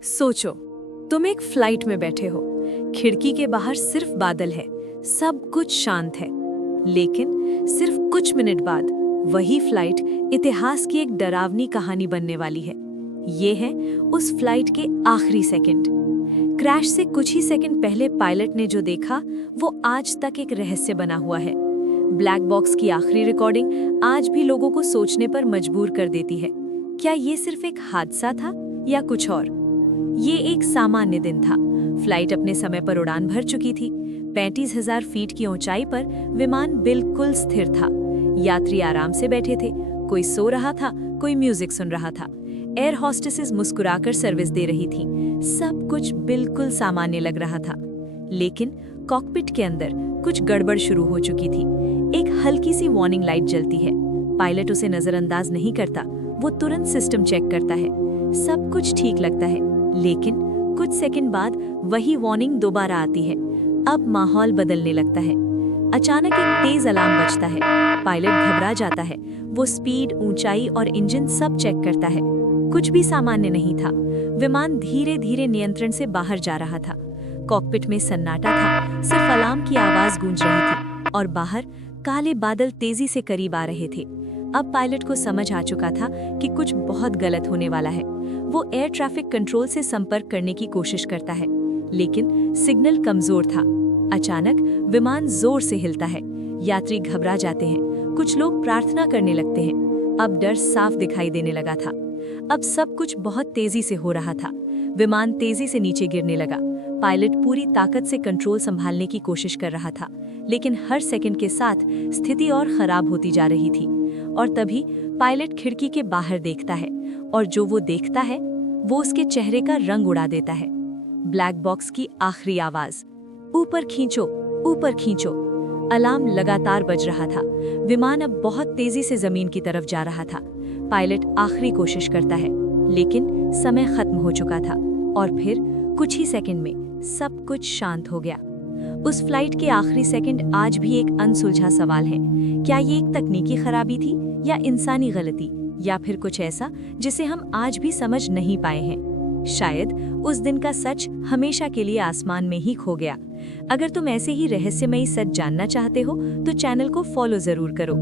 सोचो, तुम एक फ्लाइट में बैठे हो। खिड़की के बाहर सिर्फ बादल है, सब कुछ शांत है। लेकिन सिर्फ कुछ मिनट बाद वही फ्लाइट इतिहास की एक डरावनी कहानी बनने वाली है। ये है उस फ्लाइट के आखिरी सेकंड। क्रैश से कुछ ही सेकंड पहले पायलट ने जो देखा वो आज तक एक रहस्य बना हुआ है। ब्लैक बॉक्स की आखिरी रिकॉर्डिंग आज भी लोगों को सोचने पर मजबूर कर देती है। क्या ये सिर्फ एक हादसा था या कुछ और? ये एक सामान्य दिन था। फ्लाइट अपने समय पर उड़ान भर चुकी थी। 35,000 फीट की ऊंचाई पर विमान बिल्कुल स्थिर था। यात्री आराम से बैठे थे, कोई सो रहा था, कोई म्यूजिक सुन रहा था। एयर होस्टेसेस मुस्कुराकर सर्विस दे रही थी। सब कुछ बिल्कुल सामान्य लग रहा था। लेकिन कॉकपिट के अंदर कुछ गड़बड़ शुरू हो चुकी थी। एक हल्की सी वार्निंग लाइट जलती है। पायलट उसे नजरअंदाज नहीं करता, वो तुरंत सिस्टम चेक करता है। सब कुछ ठीक लगता है, लेकिन कुछ सेकंड बाद वही वार्निंग दोबारा आती है। अब माहौल बदलने लगता है। अचानक एक तेज अलार्म बजता है। पायलट घबरा जाता है। वो स्पीड, ऊंचाई और इंजन सब चेक करता है। कुछ भी सामान्य नहीं था। विमान धीरे धीरे नियंत्रण से बाहर जा रहा था। कॉकपिट में सन्नाटा था, सिर्फ अलार्म की आवाज गूंज रही थी और बाहर काले बादल तेजी से करीब आ रहे थे। अब पायलट को समझ आ चुका था कि कुछ बहुत गलत होने वाला है। वो एयर ट्रैफिक कंट्रोल से संपर्क करने की कोशिश करता है, लेकिन सिग्नल कमजोर था। अचानक विमान जोर से हिलता है। यात्री घबरा जाते हैं, कुछ लोग प्रार्थना करने लगते हैं। अब डर साफ दिखाई देने लगा था। अब सब कुछ बहुत तेजी से हो रहा था। विमान तेजी से नीचे गिरने लगा। पायलट पूरी ताकत से कंट्रोल संभालने की कोशिश कर रहा था, लेकिन हर सेकंड के साथ स्थिति और खराब होती जा रही थी। और तभी पायलट खिड़की के बाहर देखता है, और जो वो देखता है वो उसके चेहरे का रंग उड़ा देता है। ब्लैक बॉक्स की आखिरी आवाज, ऊपर खींचो, ऊपर खींचो। अलार्म लगातार बज रहा था। विमान अब बहुत तेजी से जमीन की तरफ जा रहा था। पायलट आखिरी कोशिश करता है, लेकिन समय खत्म हो चुका था। और फिर कुछ ही सेकंड में सब कुछ शांत हो गया। उस फ्लाइट के आखिरी सेकंड आज भी एक अनसुलझा सवाल है। क्या ये एक तकनीकी खराबी थी, या इंसानी गलती, या फिर कुछ ऐसा जिसे हम आज भी समझ नहीं पाए हैं? शायद उस दिन का सच हमेशा के लिए आसमान में ही खो गया। अगर तुम ऐसे ही रहस्यमयी सच जानना चाहते हो तो चैनल को फॉलो जरूर करो।